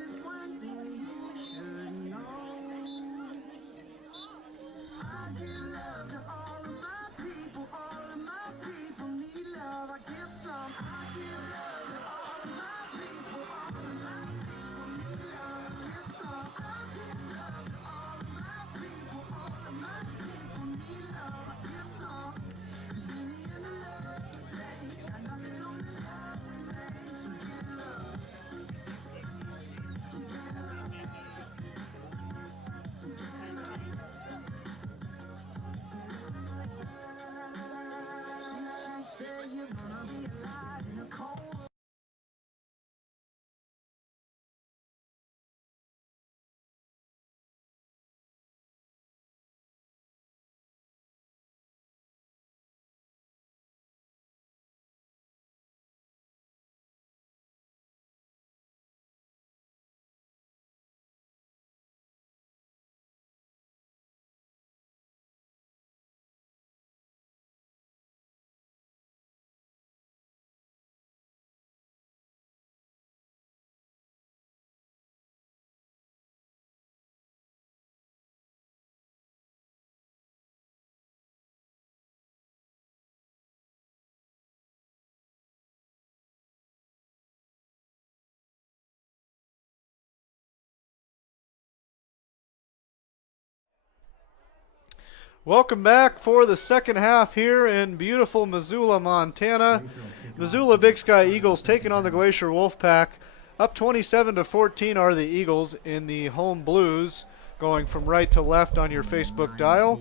is one thing you should know. I give love to all of my people. All of my people need love. I give some. I give love to all of my people. All of my people need love. I give some. I give love to all of my people. All of my people need love. I give some. 'Cause in the end, the love we taste got nothing on the love we make. So give love. So give love. So give love. She said you're gonna be alive in a cold. Welcome back for the second half here in beautiful Missoula, Montana. Missoula Big Sky Eagles taking on the Glacier Wolfpack. Up 27-14 are the Eagles in the home blues, going from right to left on your Facebook dial.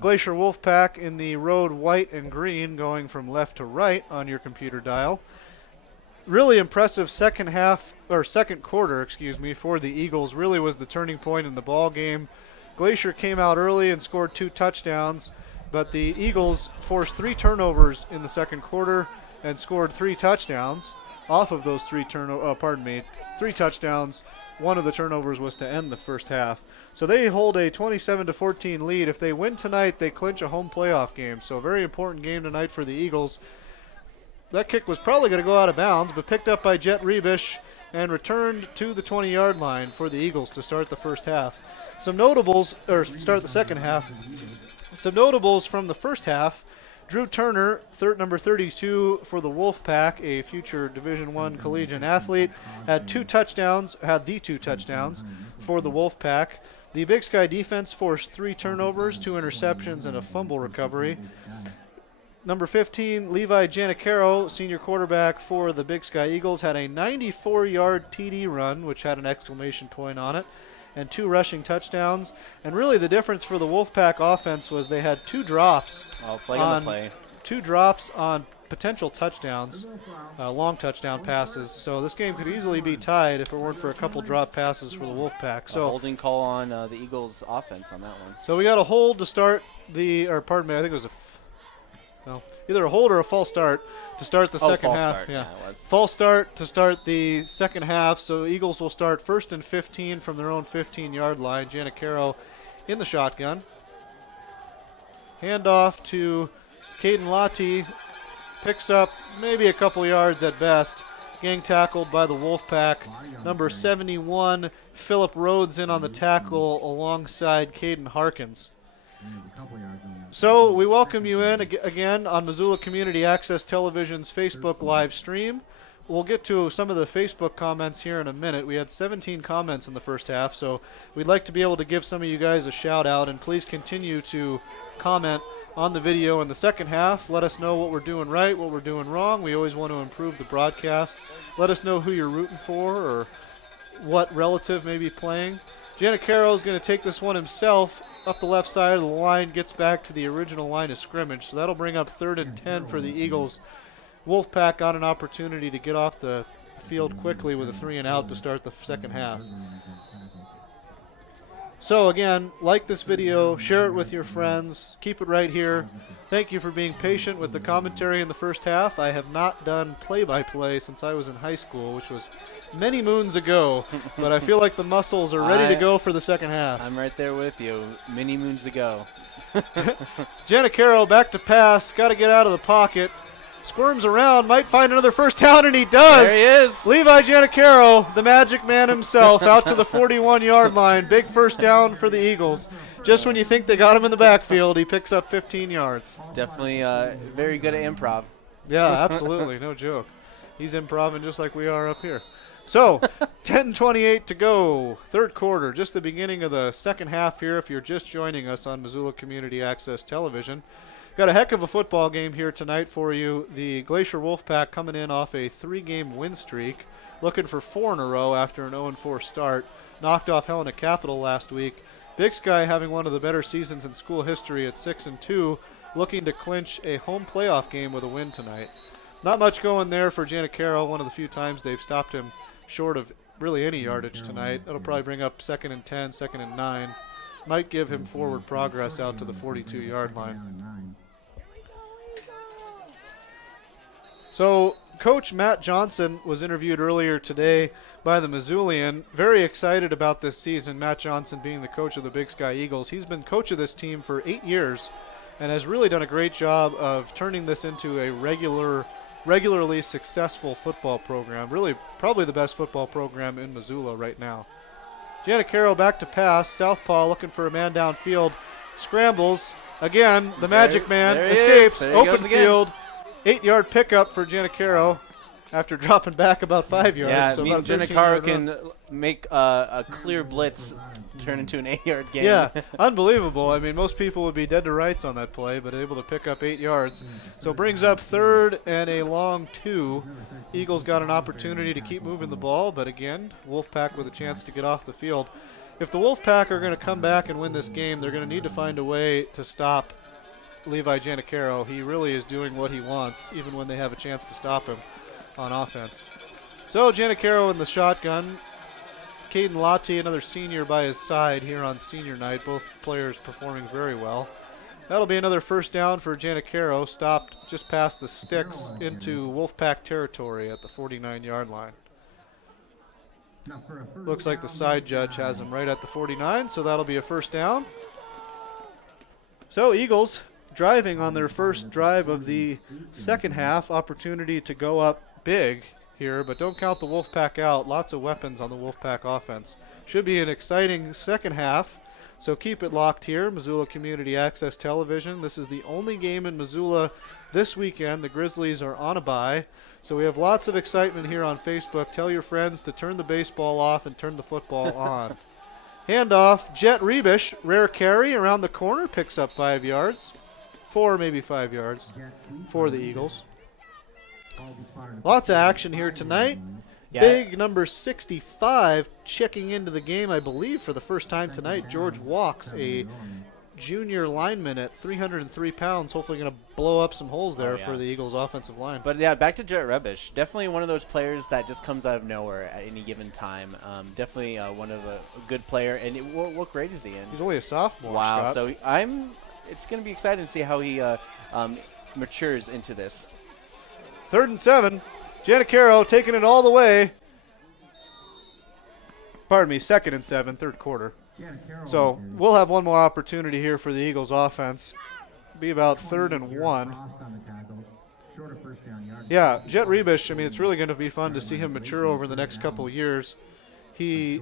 Glacier Wolfpack in the road white and green, going from left to right on your computer dial. Really impressive second quarter, for the Eagles. Really was the turning point in the ball game. Glacier came out early and scored 2 touchdowns, but the Eagles forced 3 turnovers in the second quarter and scored 3 touchdowns off of those 3 touchdowns. One of the turnovers was to end the first half. So they hold a 27-14 lead. If they win tonight, they clinch a home playoff game. So a very important game tonight for the Eagles. That kick was probably going to go out of bounds, but picked up by Jet Rebish and returned to the 20-yard line for the Eagles to start the first half. Some notables, or start the second half. Some notables from the first half. Drew Turner, number 32 for the Wolfpack, a future Division I collegiate athlete, had the 2 touchdowns for the Wolfpack. The Big Sky defense forced 3 turnovers, 2 interceptions, and a fumble recovery. Number 15, Levi Janicaro, senior quarterback for the Big Sky Eagles, had a 94-yard TD run, which had an exclamation point on it, and 2 rushing touchdowns. And really the difference for the Wolfpack offense was they had 2 drops on potential touchdowns, long touchdown passes. So this game could easily be tied if it weren't for a couple drop passes for the Wolfpack. So holding call on the Eagles offense on that one. So we got a hold to start I think it was either a hold or a false start to start the second half. Start. Yeah, it was. False start to start the second half. So Eagles will start 1st and 15 from their own 15-yard line. Janicaro in the shotgun. Handoff to Caden Lottie. Picks up maybe a couple yards at best. Gang tackled by the Wolfpack. Number 71, Phillip Rhodes in on the tackle alongside Caden Harkins. So we welcome you in again on Missoula Community Access Television's Facebook live stream. We'll get to some of the Facebook comments here in a minute. We had 17 comments in the first half, so we'd like to be able to give some of you guys a shout out, and please continue to comment on the video in the second half. Let us know what we're doing right, what we're doing wrong. We always want to improve the broadcast. Let us know who you're rooting for or what relative may be playing. Janicaro is going to take this one himself up the left side of the line, gets back to the original line of scrimmage. So that'll bring up 3rd and 10 for the Eagles. Wolfpack got an opportunity to get off the field quickly with a 3 and out to start the second half. So again, like this video, share it with your friends, keep it right here. Thank you for being patient with the commentary in the first half. I have not done play-by-play since I was in high school, which was many moons ago, but I feel like the muscles are ready to go for the second half. I'm right there with you, many moons ago. Janicaro back to pass, got to get out of the pocket. squirms around, might find another first down, and he does. There he is. Levi Giannicaro, the magic man himself, out to the 41-yard line. Big first down for the Eagles. Just when you think they got him in the backfield, he picks up 15 yards. Definitely very good at improv. Yeah, absolutely. No joke. He's improving just like we are up here. So, 10:28 to go. Third quarter, just the beginning of the second half here if you're just joining us on Missoula Community Access Television. Got a heck of a football game here tonight for you. The Glacier Wolfpack coming in off a 3-game win streak, looking for 4 in a row after an 0-4 start. Knocked off Helena Capital last week. Big Sky having one of the better seasons in school history at 6-2, looking to clinch a home playoff game with a win tonight. Not much going there for Giannicaro, one of the few times they've stopped him short of really any yardage tonight. That'll probably bring up 2nd and 10, 2nd and 9. Might give him forward progress out to the 42-yard line. So Coach Matt Johnson was interviewed earlier today by the Missoulian. Very excited about this season, Matt Johnson being the coach of the Big Sky Eagles. He's been coach of this team for 8 years and has really done a great job of turning this into a regularly successful football program. Really probably the best football program in Missoula right now. Giannicaro back to pass. Southpaw looking for a man downfield. Scrambles. Again, the magic man escapes. Open field. 8-yard pickup for Giannicaro after dropping back about 5 yards. Yeah, so Giannicaro can make a clear blitz turn into an 8-yard gain. Yeah, unbelievable. I mean, most people would be dead to rights on that play, but able to pick up 8 yards. So brings up 3rd and a long 2. Eagles got an opportunity to keep moving the ball, but again, Wolfpack with a chance to get off the field. If the Wolfpack are going to come back and win this game, they're going to need to find a way to stop Levi Giannicaro. He really is doing what he wants, even when they have a chance to stop him on offense. So Giannicaro in the shotgun. Caden Lottie, another senior by his side here on senior night. Both players performing very well. That'll be another first down for Giannicaro. Stopped just past the sticks into Wolfpack territory at the 49-yard line. Looks like the side judge has him right at the 49, so that'll be a first down. So Eagles driving on their first drive of the second half. Opportunity to go up big here, but don't count the Wolfpack out. Lots of weapons on the Wolfpack offense. Should be an exciting second half, so keep it locked here. Missoula Community Access Television. This is the only game in Missoula this weekend. The Grizzlies are on a bye, so we have lots of excitement here on Facebook. Tell your friends to turn the baseball off and turn the football on. Handoff, Jet Rebish, rare carry around the corner, picks up 5 yards. 4, maybe 5 yards for the Eagles. Lots of action here tonight. Yeah. Big number 65 checking into the game, I believe, for the first time tonight. George Walks, a junior lineman at 303 pounds, hopefully going to blow up some holes there for the Eagles' offensive line. But yeah, back to Jet Rebish. Definitely one of those players that just comes out of nowhere at any given time. Definitely one of a good player. And what grade is he in? He's only a sophomore. Wow. Scott. So it's going to be exciting to see how he matures into this. 3rd and 7. Giannicaro taking it all the way. Pardon me, 2nd and 7, third quarter. So we'll have one more opportunity here for the Eagles offense. Be about 3rd and 1. Yeah, Jet Rebish, I mean, it's really going to be fun to see him mature over the next couple of years. He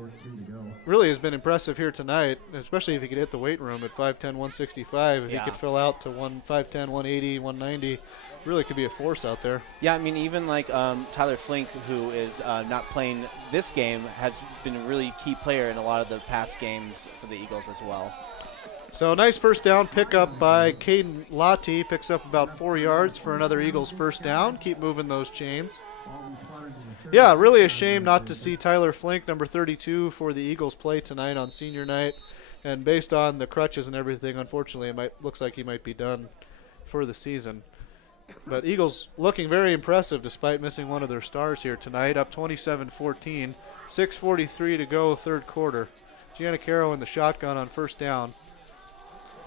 really has been impressive here tonight, especially if he could hit the weight room at 5'10", 165. If he could fill out to 5'10", 180, 190, really could be a force out there. Yeah, I mean, even like Tyler Flink, who is not playing this game, has been a really key player in a lot of the past games for the Eagles as well. So nice first down pickup by Caden Lottie. Picks up about 4 yards for another Eagles first down. Keep moving those chains. Yeah, really a shame not to see Tyler Flink, number 32, for the Eagles play tonight on senior night. And based on the crutches and everything, unfortunately, looks like he might be done for the season. But Eagles looking very impressive despite missing one of their stars here tonight, up 27-14, 6:43 to go, third quarter. Giannicaro in the shotgun on first down.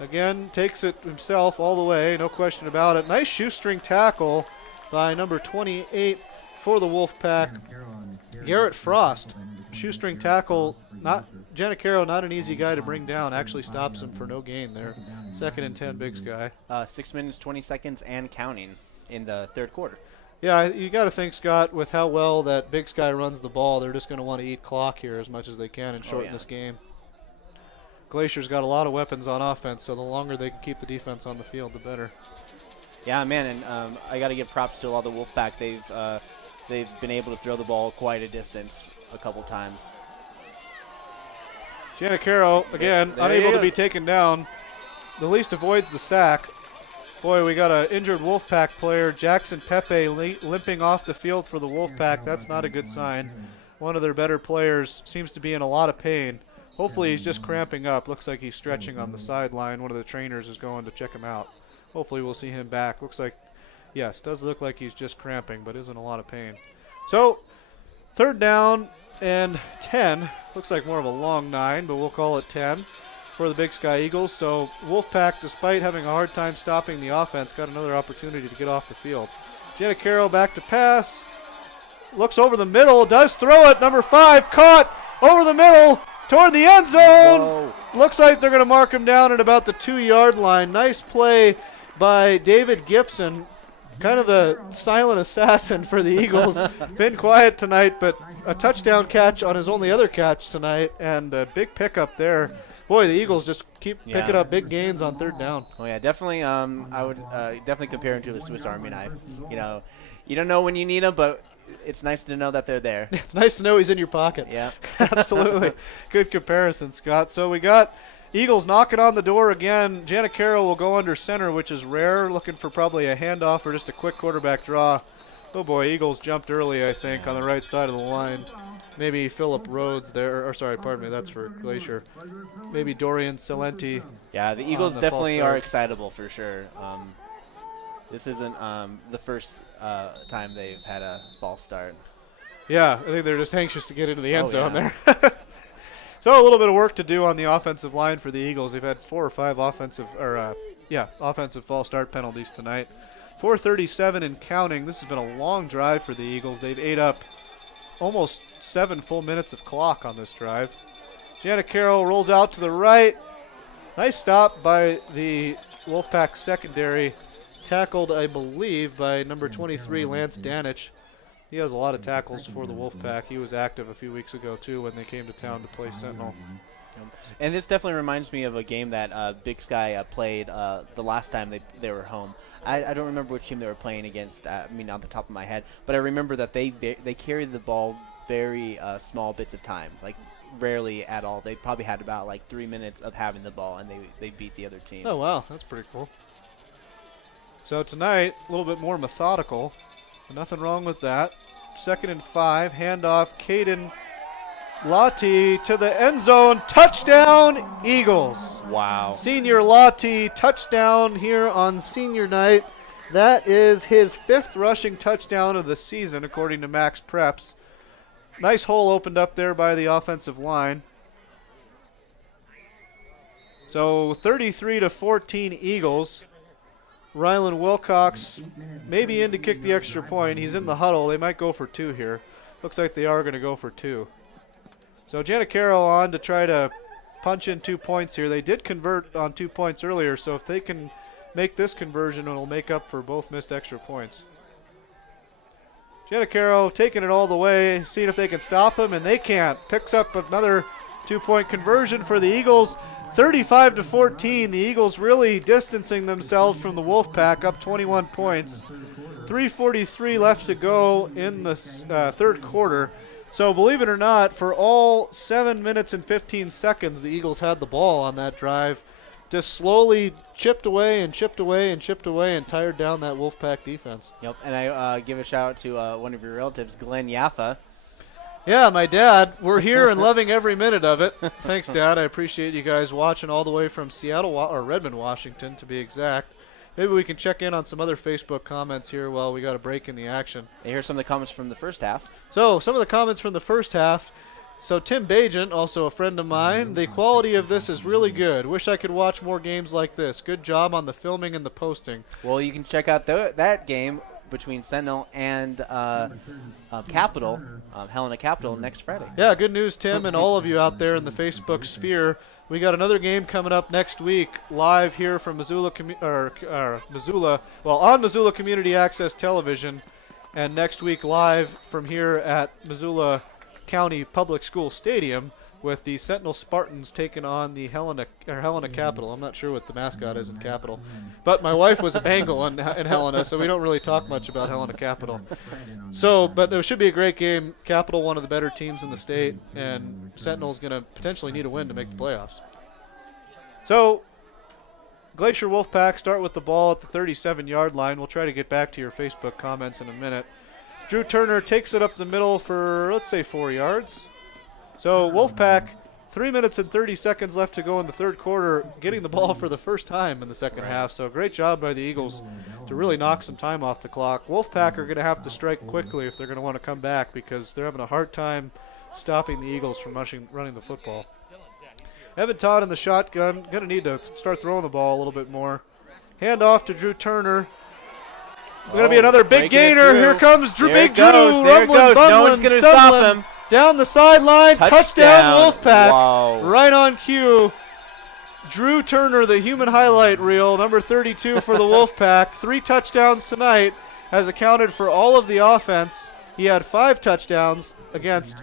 Again, takes it himself all the way, no question about it. Nice shoestring tackle by number 28 for the Wolfpack, Garrett Frost. Shoestring tackle, Giannicaro, not an easy guy to bring down, actually stops him for no gain there. 2nd and 10, Big Sky. 6 minutes, 20 seconds and counting in the third quarter. Yeah, you got to think, Scott, with how well that Big Sky runs the ball, they're just going to want to eat clock here as much as they can and shorten this game. Glacier's got a lot of weapons on offense, so the longer they can keep the defense on the field, the better. Yeah, man, and I got to give props to a lot of the Wolfpack. They've been able to throw the ball quite a distance a couple times. Giannicaro, again, unable to be taken down. The least avoids the sack. Boy, we got an injured Wolfpack player, Jackson Pepe, limping off the field for the Wolfpack. That's not a good sign. One of their better players seems to be in a lot of pain. Hopefully he's just cramping up. Looks like he's stretching on the sideline. One of the trainers is going to check him out. Hopefully we'll see him back. Looks like, yes, does look like he's just cramping, but is in a lot of pain. So, 3rd down and 10. Looks like more of a long 9, but we'll call it 10 for the Big Sky Eagles. So Wolfpack, despite having a hard time stopping the offense, got another opportunity to get off the field. Giannicaro back to pass. Looks over the middle, does throw it. Number 5 caught over the middle toward the end zone. Whoa. Looks like they're going to mark him down at about the 2-yard line. Nice play by David Gibson. Kind of the silent assassin for the Eagles. Been quiet tonight, but a touchdown catch on his only other catch tonight, and a big pickup there. Boy, the Eagles just keep picking up big gains on 3rd down. Oh yeah, definitely. I would definitely compare him to a Swiss Army knife. You know, you don't know when you need them, but it's nice to know that they're there. It's nice to know he's in your pocket. Yeah, absolutely. Good comparison, Scott. So we got Eagles knocking on the door again. Giannicaro will go under center, which is rare. Looking for probably a handoff or just a quick quarterback draw. Oh boy, Eagles jumped early, I think, on the right side of the line. Maybe Phillip Rhodes there, or sorry, pardon me, that's for Glacier. Maybe Dorian Salenti. Yeah, the Eagles definitely are excitable for sure. This isn't the first time they've had a false start. Yeah, I think they're just anxious to get into the end zone there. So a little bit of work to do on the offensive line for the Eagles. They've had 4 or 5 offensive false start penalties tonight. 4:37 and counting. This has been a long drive for the Eagles. They've ate up almost 7 full minutes of clock on this drive. Giannicaro rolls out to the right. Nice stop by the Wolfpack secondary. Tackled, I believe, by number 23, Lance Danich. He has a lot of tackles for the Wolfpack. He was active a few weeks ago, too, when they came to town to play Sentinel. And this definitely reminds me of a game that Big Sky played the last time they were home. I don't remember which team they were playing against, off the top of my head, but I remember that they carried the ball very small bits of time, like rarely at all. They probably had about like 3 minutes of having the ball, and they beat the other team. Oh, wow. That's pretty cool. So tonight, a little bit more methodical. Nothing wrong with that. 2nd and 5, handoff, Caden Lottie to the end zone. Touchdown, Eagles. Wow. Senior Lottie, touchdown here on senior night. That is his 5th rushing touchdown of the season, according to Max Preps. Nice hole opened up there by the offensive line. So 33-14 Eagles. Rylan Wilcox maybe in to kick the extra point. He's in the huddle. They might go for 2 here. Looks like they are going to go for 2. So Giannicaro on to try to punch in 2 points here. They did convert on 2 points earlier, so if they can make this conversion, it'll make up for both missed extra points. Giannicaro taking it all the way, seeing if they can stop him, and they can't. Picks up another 2-point conversion for the Eagles. 35-14, the Eagles really distancing themselves from the Wolfpack, up 21 points. 3:43 left to go in the 3rd quarter. So believe it or not, for all 7 minutes and 15 seconds, the Eagles had the ball on that drive. Just slowly chipped away and chipped away and chipped away and tired down that Wolfpack defense. Yep, and I give a shout out to one of your relatives, Glenn Yaffa. Yeah, my dad. We're here and loving every minute of it. Thanks, Dad. I appreciate you guys watching all the way from Seattle, or Redmond, Washington, to be exact. Maybe we can check in on some other Facebook comments here while we got a break in the action. And here's some of the comments from the first half. So, some of the comments from the first half. So, Tim Bajent, also a friend of mine, the quality of this is really good. Wish I could watch more games like this. Good job on the filming and the posting. Well, you can check out that game between Sentinel and Capital, Helena Capital, next Friday. Yeah, good news, Tim, and all of you out there in the Facebook sphere. We got another game coming up next week, live here from Missoula, on Missoula Community Access Television, and next week live from here at Missoula County Public School Stadium with the Sentinel Spartans taking on the Helena Capital. I'm not sure what the mascot is in Capital, but my wife was a Bengal in Helena, so we don't really talk much about Helena Capital. So, but it should be a great game. Capital, one of the better teams in the state, and Sentinel's going to potentially need a win to make the playoffs. So, Glacier Wolfpack start with the ball at the 37-yard line. We'll try to get back to your Facebook comments in a minute. Drew Turner takes it up the middle for, let's say, 4 yards. So Wolfpack, 3 minutes and 30 seconds left to go in the third quarter, getting the ball for the first time in the second half. So great job by the Eagles to really knock some time off the clock. Wolfpack are going to have to strike quickly if they're going to want to come back because they're having a hard time stopping the Eagles from running the football. Evan Todd in the shotgun, going to need to start throwing the ball a little bit more. Hand off to Drew Turner. Going to be another big gainer. Here comes Big Drew. There it goes. No one's going to stop him. Down the sideline, touchdown Wolfpack. Wow. Right on cue. Drew Turner, the human highlight reel, number 32 for the Wolfpack. 3 touchdowns tonight, has accounted for all of the offense. He had 5 touchdowns against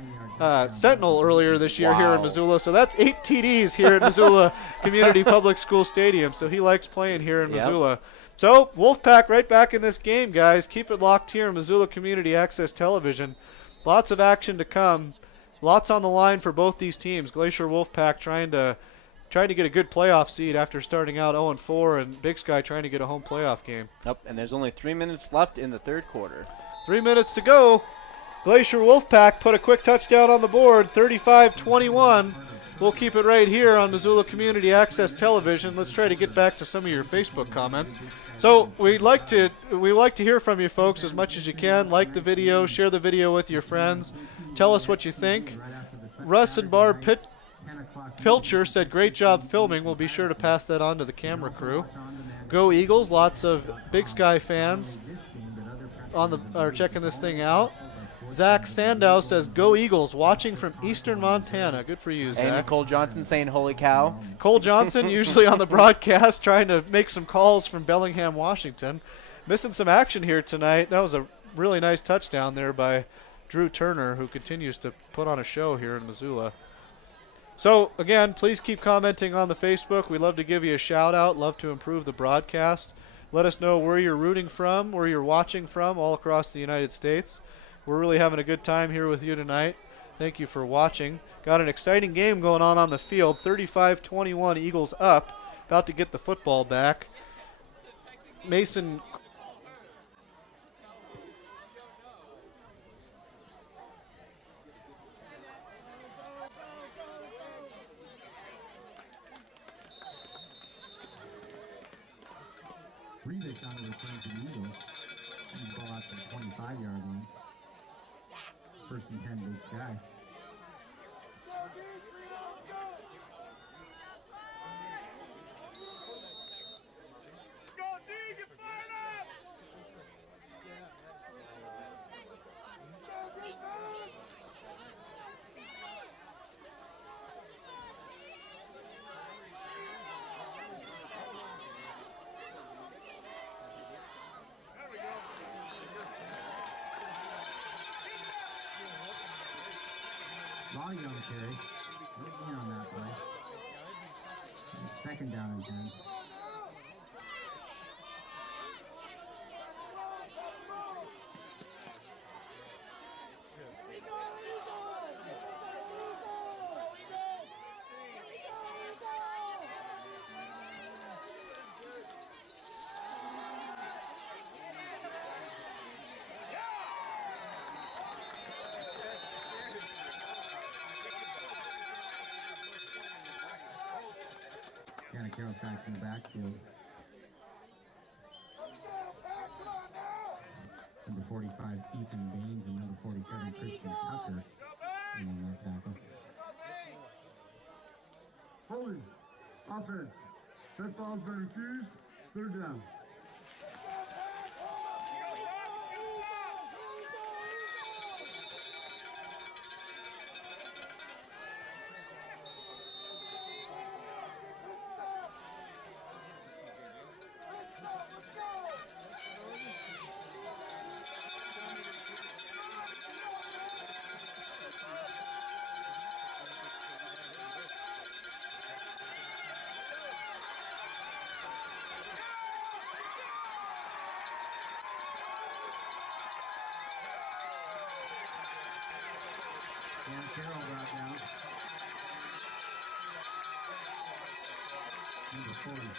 Sentinel earlier this year here in Missoula. So that's 8 TDs here at Missoula Community Public School Stadium. So he likes playing here in Missoula. So Wolfpack right back in this game, guys. Keep it locked here in Missoula Community Access Television. Lots of action to come. Lots on the line for both these teams. Glacier Wolfpack trying to get a good playoff seed after starting out 0-4, and Big Sky trying to get a home playoff game. Yep, and there's only 3 minutes left in the third quarter. 3 minutes to go. Glacier Wolfpack put a quick touchdown on the board, 35-21. We'll keep it right here on Missoula Community Access Television. Let's try to get back to some of your Facebook comments. So we'd like to hear from you folks as much as you can. Like the video, share the video with your friends. Tell us what you think. Russ and Barb Pilcher said, great job filming. We'll be sure to pass that on to the camera crew. Go Eagles. Lots of Big Sky fans are checking this thing out. Zach Sandow says, go Eagles, watching from eastern Montana. Good for you, Zach. And Nicole Johnson saying, holy cow. Cole Johnson, usually on the broadcast, trying to make some calls from Bellingham, Washington. Missing some action here tonight. That was a really nice touchdown there by Drew Turner, who continues to put on a show here in Missoula. So, again, please keep commenting on the Facebook. We'd love to give you a shout-out, love to improve the broadcast. Let us know where you're rooting from, where you're watching from, all across the United States. We're really having a good time here with you tonight. Thank you for watching. Got an exciting game going on the field. 35-21, Eagles up. About to get the football back. Mason. Revick on the return to the Eagles. And ball out to the 25-yard line. First and 10, Big Sky. Volume on the carry. Looking on that play. Second down and 10. Anna Carroll sacks in the backfield. Number 45, Ethan Baines, and number 47, Christian Tucker in the left tackle. Holding. Offense. Set ball's been refused. Third down. Dan Carroll brought down. Number 45.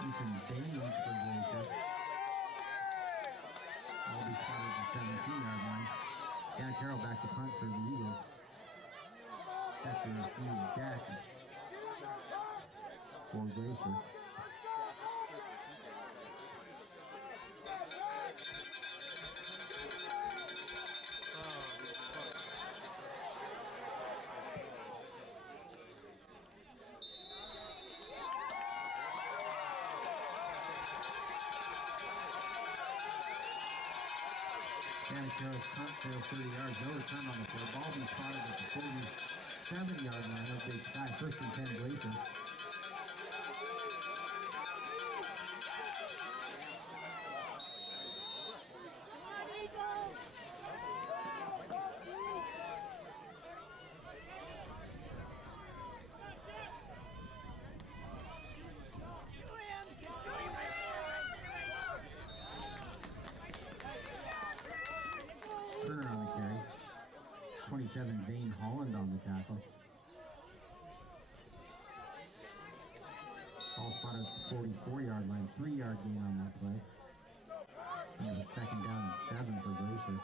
Ethan Baines for Glacier. All be spotted at the 17-yard line. Dan Carroll back to punt for the Eagles. Set to receive deck for Glacier. Carroll's punt fails 30 yards. No return on the play. Ball be spotted at the 47-yard line of Big Sky. First and 10 Glacier. Turner on the carry. 27 Zane Holland on the tackle. Ball spotted at the 44-yard line. 3-yard gain on that play. And a second down and 7 for Glacier.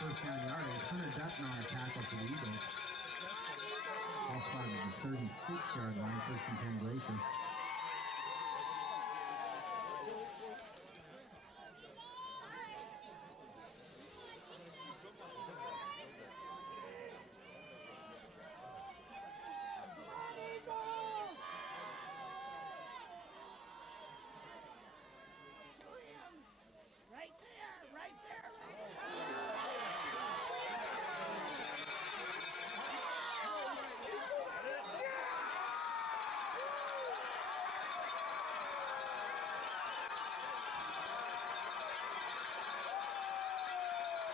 First down yardage. Hunter Dutton on a tackle for the Eagles. Ball spotted at the 36-yard line. First and 10 Glacier. Right there.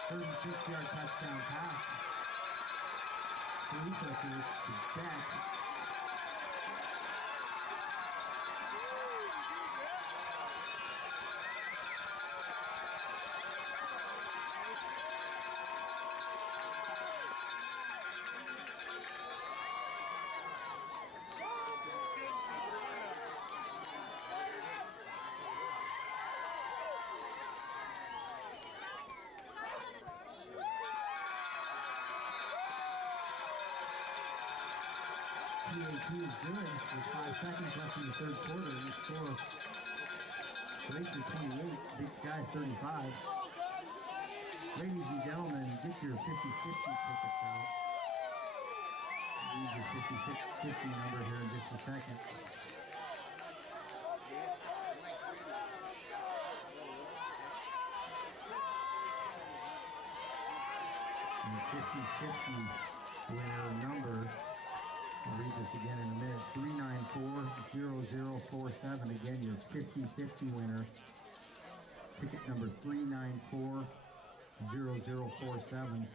36-yard touchdown pass. Three touches to Beck. PAT is good with 5 seconds left in the third quarter. And the score, Glacier 28, Big Sky 35. Ladies and gentlemen, get your 50-50 tickets out. Use your 50-50 number here in just a second. And the 50-50 winner number, I'll read this again in a minute, 394-0047. Again, your 50-50 winner. Ticket number 394-0047.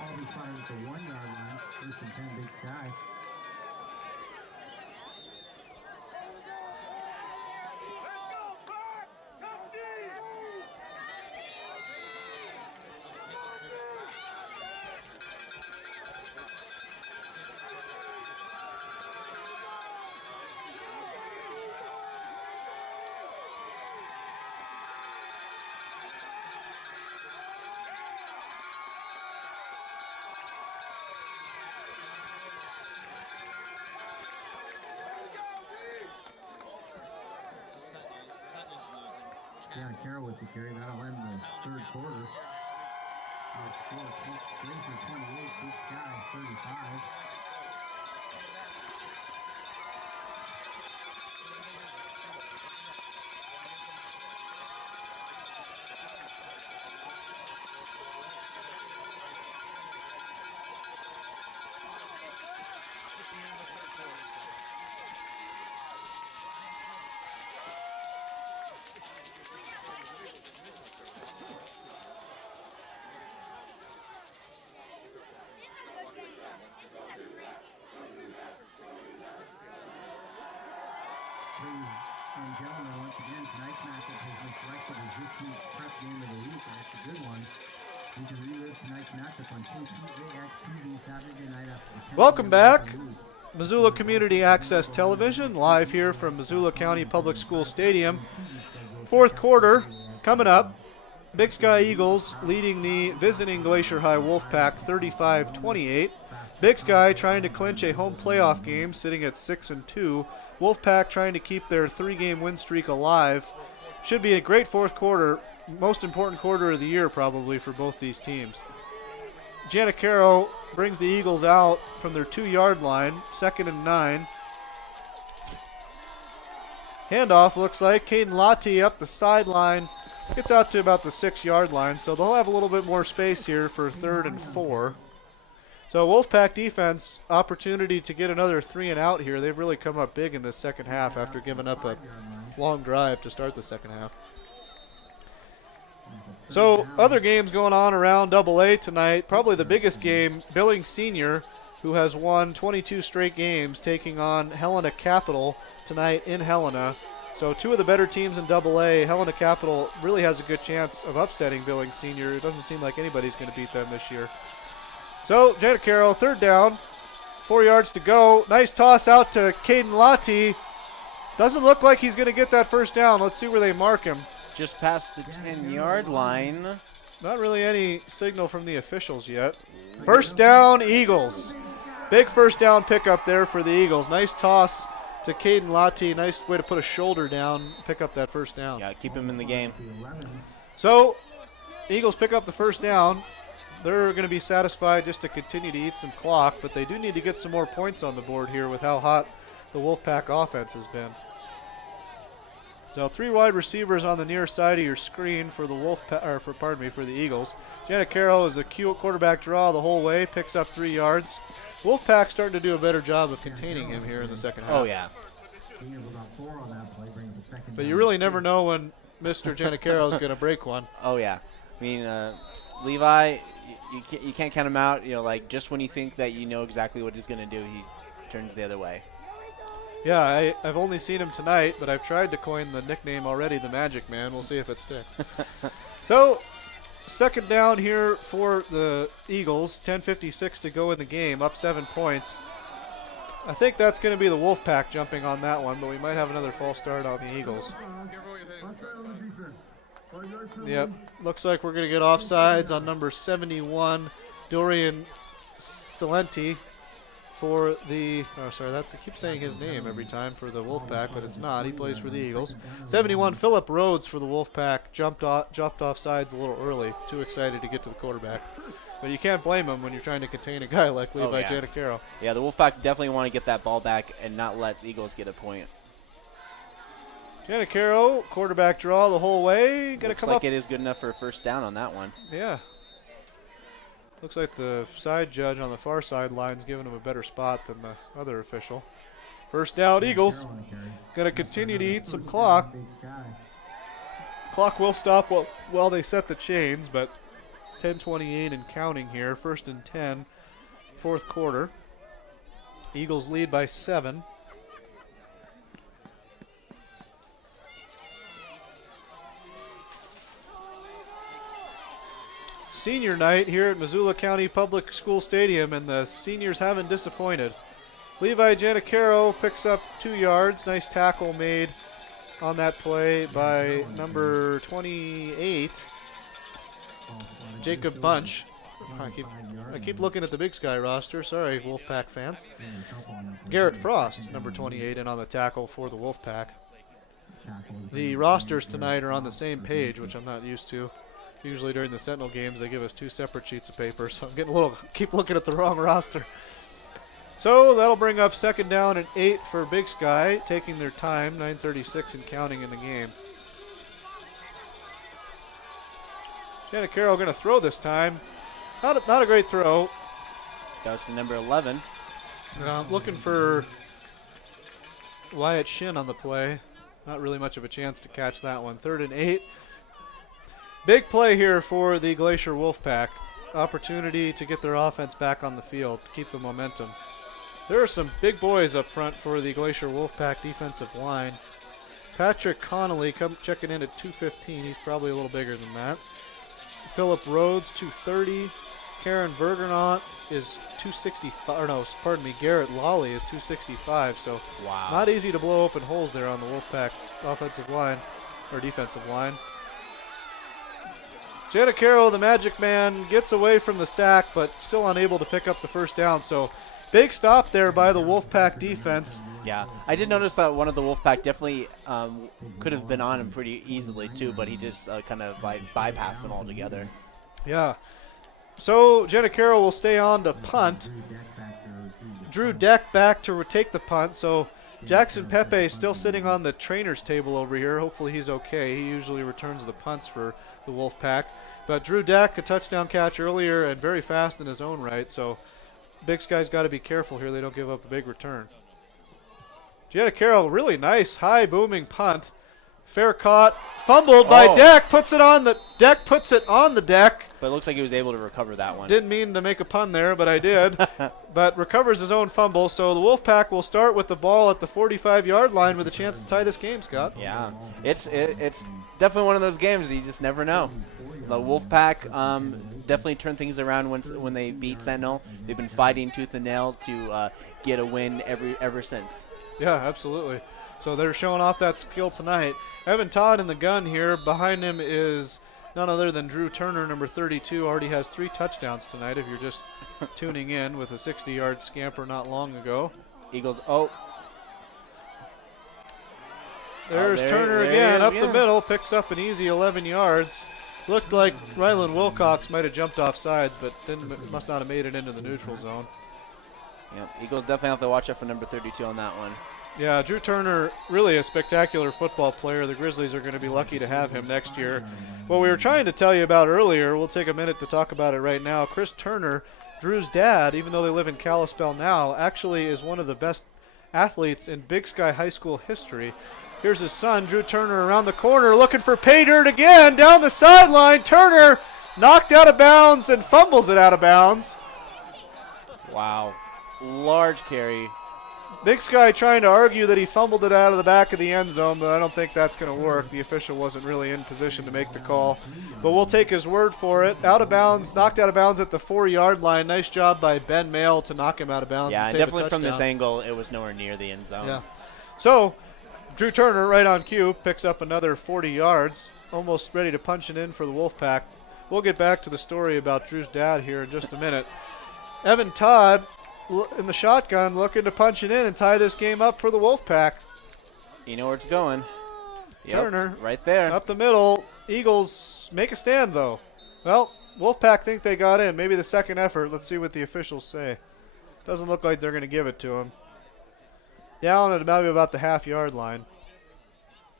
Ball be fired at the 1-yard line. First and 10 Big Sky. Carroll with the carry. That'll end the third quarter. Glacier 28, Big Sky 35. Ladies and gentlemen, once again, tonight's matchup has been selected as this week's prep game of the week, and it's a good one. You can relive tonight's matchup on KTJX TV Saturday night after the 10 Welcome p.m. back. of the week. Missoula Community Access Television, live here from Missoula County Public School Stadium. Fourth quarter coming up. Big Sky Eagles leading the visiting Glacier High Wolfpack 35-28. Big Sky trying to clinch a home playoff game, sitting at 6-2. Wolfpack trying to keep their 3-game win streak alive. Should be a great fourth quarter, most important quarter of the year probably for both these teams. Janicaro brings the Eagles out from their 2-yard line, 2nd and 9. Handoff looks like Caden Lottie up the sideline, gets out to about the 6-yard line, so they'll have a little bit more space here for 3rd and 4. So Wolfpack defense, opportunity to get another 3 and out here. They've really come up big in this second half after giving up a long drive to start the second half. So other games going on around AA tonight. Probably the biggest game, Billings Senior, who has won 22 straight games, taking on Helena Capital tonight in Helena. So two of the better teams in AA. Helena Capital really has a good chance of upsetting Billings Senior. It doesn't seem like anybody's going to beat them this year. So Janicaro, 3rd down, 4 yards to go. Nice toss out to Caden Lottie. Doesn't look like he's going to get that first down. Let's see where they mark him. Just past the 10-yard line. Not really any signal from the officials yet. First down, Eagles. Big first down pickup there for the Eagles. Nice toss to Caden Lottie. Nice way to put a shoulder down, pick up that first down. Yeah, keep him in the game. So Eagles pick up the first down. They're going to be satisfied just to continue to eat some clock, but they do need to get some more points on the board here with how hot the Wolfpack offense has been. So 3 wide receivers on the near side of your screen for the for the Eagles. Janicaro is a cute quarterback draw the whole way, picks up 3 yards. Wolfpack starting to do a better job of containing him here in the second half. Oh yeah. But you really never know when Mr. Janicaro is going to break one. Oh yeah. I mean, Levi, you can't count him out. You know, like just when you think that you know exactly what he's going to do, he turns the other way. Yeah, I've only seen him tonight, but I've tried to coin the nickname already, the Magic Man. We'll see if it sticks. So, second down here for the Eagles. 10:56 to go in the game, up 7 points. I think that's going to be the Wolfpack jumping on that one, but we might have another false start on the Eagles. Yep, looks like we're going to get offsides on number 71, Dorian Salenti. For the, I keep saying his name every time for the Wolfpack, but it's not. He plays for the Eagles. 71, Phillip Rhodes for the Wolfpack, jumped off sides a little early. Too excited to get to the quarterback. But you can't blame him when you're trying to contain a guy like Levi Janicaro. Yeah, the Wolfpack definitely want to get that ball back and not let the Eagles get a point. Janicaro, quarterback draw the whole way. Looks like it is good enough for a first down on that one. Yeah. Looks like the side judge on the far sidelines giving him a better spot than the other official. First down, Eagles. Going to continue to eat some clock. Clock will stop while they set the chains, but 10:28 and counting here. 1st and 10, fourth quarter. Eagles lead by 7. Senior night here at Missoula County Public School Stadium, and the seniors haven't disappointed. Levi Janicaro picks up 2 yards. Nice tackle made on that play by number 28, Jacob Bunch. I keep looking at the Big Sky roster. Sorry, Wolfpack fans. Garrett Frost, number 28, in on the tackle for the Wolfpack. The rosters tonight are on the same page, which I'm not used to. Usually during the Sentinel games, they give us 2 separate sheets of paper, so I'm getting a little, keep looking at the wrong roster. So that'll bring up 2nd down and 8 for Big Sky, taking their time, 9:36 and counting in the game. Janet Carroll going to throw this time. Not a great throw. Goes to number 11. I'm looking for Wyatt Shin on the play. Not really much of a chance to catch that one. 3rd and 8. Big play here for the Glacier Wolfpack. Opportunity to get their offense back on the field, to keep the momentum. There are some big boys up front for the Glacier Wolfpack defensive line. Patrick Connolly checking in at 215. He's probably a little bigger than that. Philip Rhodes, 230. Karen Bergeron is 265. Or no, pardon me, Garrett Lawley is 265. So wow, not easy to blow open holes there on the Wolfpack offensive line, or defensive line. Janet Carroll, the Magic Man, gets away from the sack, but still unable to pick up the 1st down. So big stop there by the Wolfpack defense. Yeah, I did notice that one of the Wolfpack definitely could have been on him pretty easily too, but he just kind of bypassed him altogether. Yeah. So Janet Carroll will stay on to punt. Drew Deck back to take the punt. So Jackson Pepe still sitting on the trainer's table over here. Hopefully he's okay. He usually returns the punts for the Wolfpack. But Drew Deck, a touchdown catch earlier and very fast in his own right. So Big Sky's got to be careful here. They don't give up a big return. Janet Carroll, really nice high booming punt. Fair caught, fumbled by Deck, puts it on the deck, But it looks like he was able to recover that one. Didn't mean to make a pun there, but I did. But recovers his own fumble, so the Wolfpack will start with the ball at the 45-yard line with a chance to tie this game, Scott. Yeah, it's definitely one of those games you just never know. The Wolfpack definitely turned things around when they beat Sentinel. They've been fighting tooth and nail to get a win ever since. Yeah, absolutely. So they're showing off that skill tonight. Evan Todd in the gun here. Behind him is none other than Drew Turner, number 32. Already has 3 touchdowns tonight if you're just tuning in, with a 60-yard scamper not long ago. Eagles, There's Turner again, up the middle, picks up an easy 11 yards. Looked like Rylan Wilcox might have jumped off sides, but must not have made it into the neutral zone. Yeah, Eagles definitely have to watch out for number 32 on that one. Yeah, Drew Turner, really a spectacular football player. The Grizzlies are going to be lucky to have him next year. What we were trying to tell you about earlier, we'll take a minute to talk about it right now. Chris Turner, Drew's dad, even though they live in Kalispell now, actually is one of the best athletes in Big Sky High School history. Here's his son, Drew Turner, around the corner, looking for pay dirt again, down the sideline. Turner knocked out of bounds and fumbles it out of bounds. Wow, large carry. Big Sky trying to argue that he fumbled it out of the back of the end zone, but I don't think that's going to work. The official wasn't really in position to make the call. But we'll take his word for it. Out of bounds, knocked out of bounds at the 4-yard line. Nice job by Ben Mail to knock him out of bounds. Yeah, and and save definitely a from this touchdown. angle, it was nowhere near the end zone. Yeah. So, Drew Turner, right on cue, picks up another 40 yards. Almost ready to punch it in for the Wolfpack. We'll get back to the story about Drew's dad here in just a minute. Evan Todd in the shotgun, looking to punch it in and tie this game up for the Wolfpack. You know where it's going. Yep, Turner. right there. Up the middle. Eagles make a stand, though. Well, Wolfpack think they got in. Maybe the second effort. Let's see what the officials say. Doesn't look like they're going to give it to him. Down at about the half-yard line.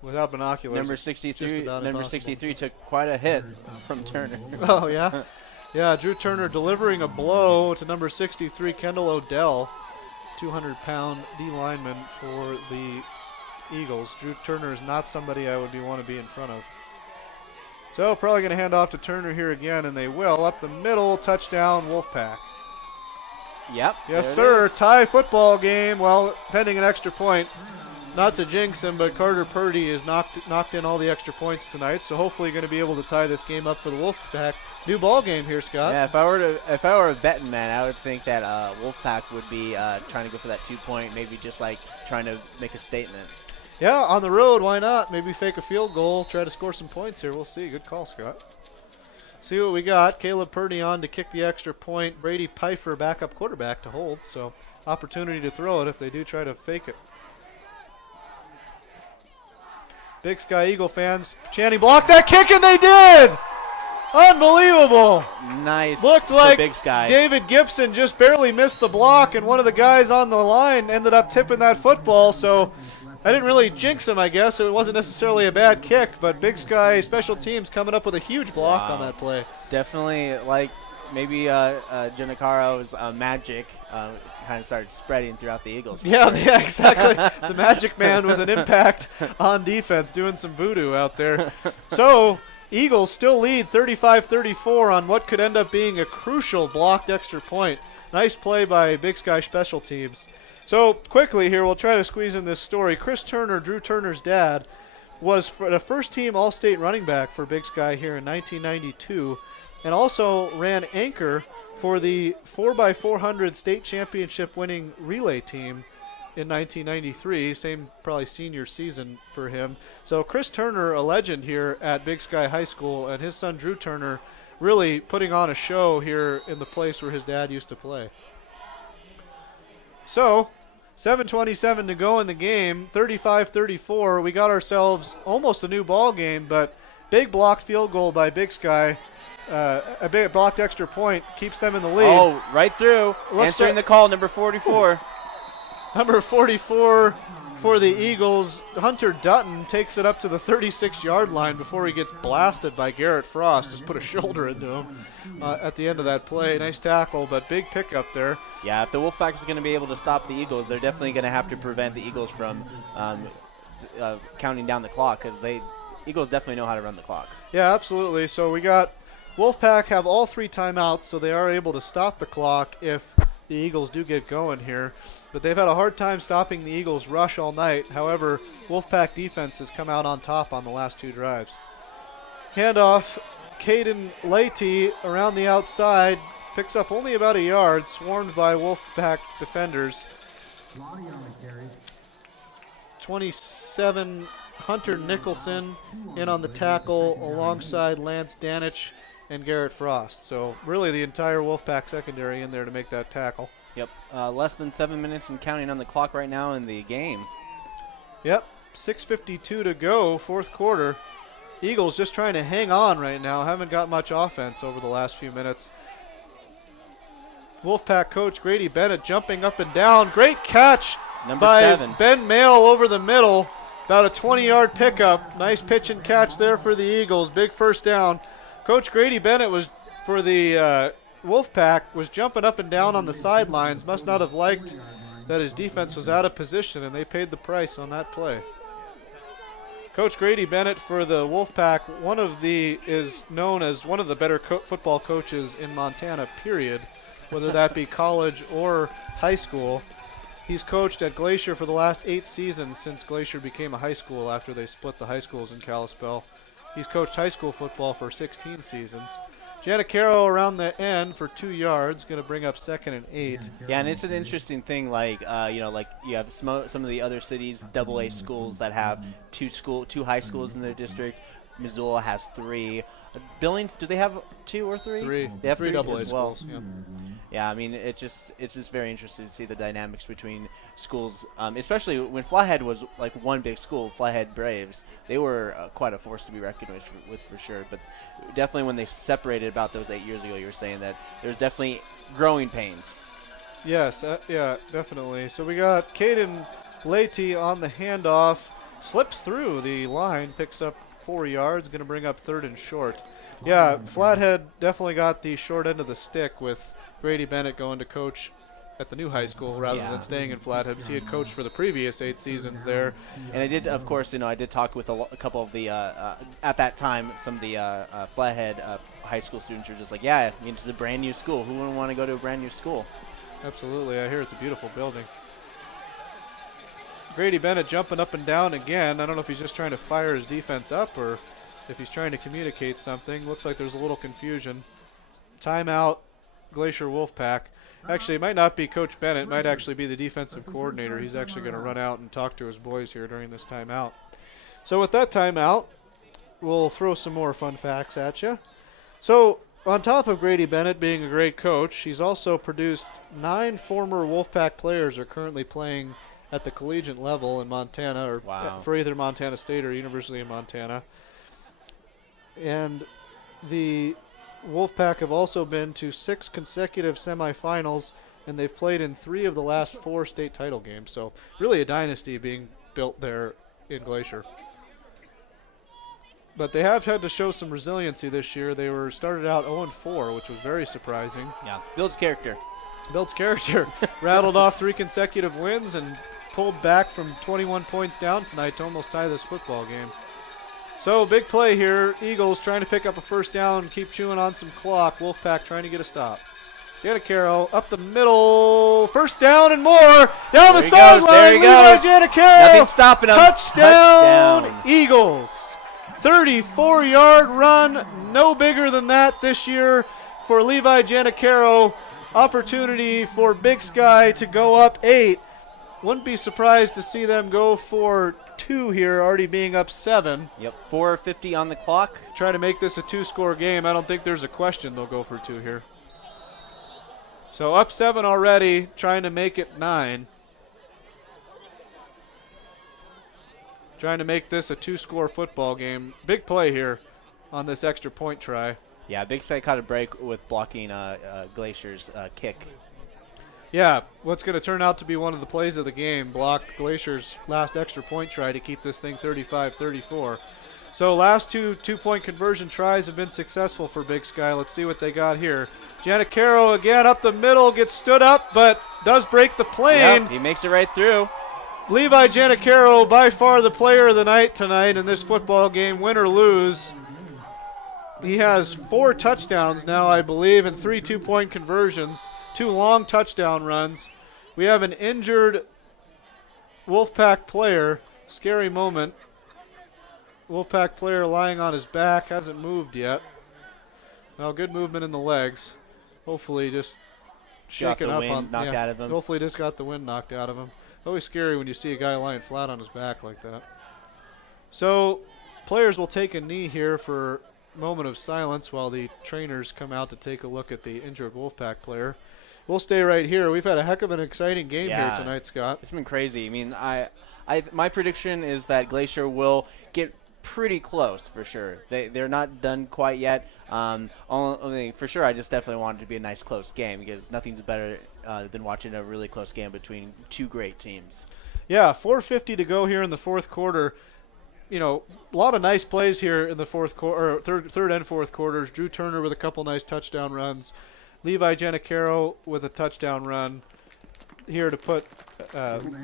Without binoculars. Number 63 took quite a hit from Turner. Oh, yeah? Yeah, Drew Turner delivering a blow to number 63, Kendall Odell, 200-pound D lineman for the Eagles. Drew Turner is not somebody I would want to be in front of. So probably going to hand off to Turner here again, and they will. Up the middle, touchdown, Wolfpack. Yep. Yes, sir. Tie football game. Well, pending an extra point. Not to jinx him, but Carter Purdy has knocked in all the extra points tonight, so hopefully going to be able to tie this game up for the Wolfpack. New ball game here, Scott. Yeah, if I were a betting man, I would think that Wolfpack would be trying to go for that 2-point, maybe just like trying to make a statement. Yeah, on the road, why not? Maybe fake a field goal, try to score some points here. We'll see. Good call, Scott. See what we got. Caleb Purdy on to kick the extra point. Brady Pfeiffer, backup quarterback, to hold. So opportunity to throw it if they do try to fake it. Big Sky Eagle fans chanting, block that kick, and they did! Unbelievable. Nice. Looked like Big Sky. David Gibson just barely missed the block, and one of the guys on the line ended up tipping that football. So I didn't really jinx him, I guess. It wasn't necessarily a bad kick, but Big Sky special teams coming up with a huge block on that play. Definitely, like maybe Genicaro's magic kind of started spreading throughout the Eagles. Yeah, exactly. The magic man with an impact on defense, doing some voodoo out there. So Eagles still lead 35-34 on what could end up being a crucial blocked extra point. Nice play by Big Sky special teams. So quickly here, we'll try to squeeze in this story. Chris Turner, Drew Turner's dad, was the first-team All-State running back for Big Sky here in 1992, and also ran anchor for the 4x400 state championship winning relay team in 1993, same probably senior season for him. So Chris Turner, a legend here at Big Sky High School, and his son Drew Turner really putting on a show here in the place where his dad used to play. So 7:27 to go in the game, 35-34. We got ourselves almost a new ball game, but big blocked field goal by Big Sky. A big blocked extra point keeps them in the lead. Oh, right through. Answering the call, number 44. Number 44 for the Eagles, Hunter Dutton, takes it up to the 36-yard line before he gets blasted by Garrett Frost. Just put a shoulder into him at the end of that play. Nice tackle, but big pickup there. Yeah, if the Wolfpack is going to be able to stop the Eagles, they're definitely going to have to prevent the Eagles from counting down the clock, because Eagles definitely know how to run the clock. Yeah, absolutely. So we got Wolfpack have all 3 timeouts, so they are able to stop the clock if the Eagles do get going here. But they've had a hard time stopping the Eagles' rush all night. However, Wolfpack defense has come out on top on the last 2 drives. Handoff, Caden Leahy around the outside, picks up only about a yard, swarmed by Wolfpack defenders. 27, Hunter Nicholson in on the tackle alongside Lance Danich and Garrett Frost. So really the entire Wolfpack secondary in there to make that tackle. Yep, less than 7 minutes and counting on the clock right now in the game. Yep, 6:52 to go, 4th quarter. Eagles just trying to hang on right now. Haven't got much offense over the last few minutes. Wolfpack coach Grady Bennett jumping up and down. Great catch Number by 7. Ben Mail over the middle. About a 20-yard pickup. Nice pitch and catch there for the Eagles. Big first down. Coach Grady Bennett was for the Wolfpack was jumping up and down on the sidelines. Must not have liked that his defense was out of position, and they paid the price on that play. Coach Grady Bennett for the Wolfpack, is known as one of the better football coaches in Montana, period, whether that be college or high school. He's coached at Glacier for the last 8 seasons since Glacier became a high school after they split the high schools in Kalispell. He's coached high school football for 16 seasons. Janicaro around the end for 2 yards, going to bring up 2nd and 8. Yeah, and it's an interesting thing, like you have some of the other cities, AA schools that have 2 high schools in their district. Missoula has 3. Billings, do they have 2 or 3? 3. They have 3 3 AA as well. schools. Yeah. Yeah, I mean, it's just very interesting to see the dynamics between schools, especially when Flathead was like one big school, Flathead Braves. They were quite a force to be reckoned with for sure. But definitely when they separated about those 8 years ago, you were saying that there's definitely growing pains. Yes, yeah, definitely. So we got Caden Leahy on the handoff, slips through the line, picks up 4 yards, going to bring up 3rd and short. Yeah, Flathead definitely got the short end of the stick with Grady Bennett going to coach at the new high school rather than staying in Flathead. He had coached for the previous 8 seasons there. And I did, of course, I did talk with a couple of the, at that time, some of the Flathead high school students were just like, yeah, I mean, it's a brand new school. Who wouldn't want to go to a brand new school? Absolutely. I hear it's a beautiful building. Grady Bennett jumping up and down again. I don't know if he's just trying to fire his defense up or if he's trying to communicate something. Looks like there's a little confusion. Timeout, Glacier Wolfpack. Actually, it might not be Coach Bennett. It might actually be the defensive coordinator. He's actually going to run out and talk to his boys here during this timeout. So with that timeout, we'll throw some more fun facts at you. So on top of Grady Bennett being a great coach, he's also produced 9 former Wolfpack players are currently playing at the collegiate level in Montana, or for either Montana State or University of Montana. And the Wolfpack have also been to 6 consecutive semifinals, and they've played in 3 of the last 4 state title games. So really a dynasty being built there in Glacier. But they have had to show some resiliency this year. They were started out 0-4, which was very surprising. Yeah, builds character. Builds character. Rattled off 3 consecutive wins and pulled back from 21 points down tonight to almost tie this football game. So big play here. Eagles trying to pick up a first down, keep chewing on some clock. Wolfpack trying to get a stop. Janicaro up the middle. First down and more. Down the sideline. Levi Janicaro. Nothing stopping him. Touchdown. Eagles. 34-yard run. No bigger than that this year for Levi Janicaro. Opportunity for Big Sky to go up 8. Wouldn't be surprised to see them go for 2 here, already being up 7. Yep, 4:50 on the clock. Try to make this a 2-score game. I don't think there's a question they'll go for 2 here. So up 7 already, trying to make it 9. Trying to make this a 2-score football game. Big play here on this extra point try. Yeah, Big Sky caught a break with blocking Glacier's kick. Yeah, what's going to turn out to be one of the plays of the game. Block Glacier's last extra point try to keep this thing 35-34. So last 2 two-point conversion tries have been successful for Big Sky. Let's see what they got here. Janicaro again up the middle, gets stood up, but does break the plane. Yep, he makes it right through. Levi Janicaro, by far the player of the night tonight in this football game, win or lose. He has 4 touchdowns now, I believe, and 3 two-point conversions, 2 long touchdown runs. We have an injured Wolfpack player. Scary moment. Wolfpack player lying on his back, hasn't moved yet. Well, good movement in the legs. Hopefully just shaking up on, knocked out of him. Hopefully just got the wind knocked out of him. Always scary when you see a guy lying flat on his back like that. So players will take a knee here for a moment of silence while the trainers come out to take a look at the injured Wolfpack player. We'll stay right here. We've had a heck of an exciting game here tonight, Scott. It's been crazy. I mean, my prediction is that Glacier will get pretty close for sure. They're not done quite yet. Only for sure, I just definitely want it to be a nice close game because nothing's better than watching a really close game between 2 great teams. Yeah, 4:50 to go here in the fourth quarter. You know, a lot of nice plays here in the fourth quarter, or third and fourth quarters. Drew Turner with a couple nice touchdown runs. Levi Janicaro with a touchdown run here to put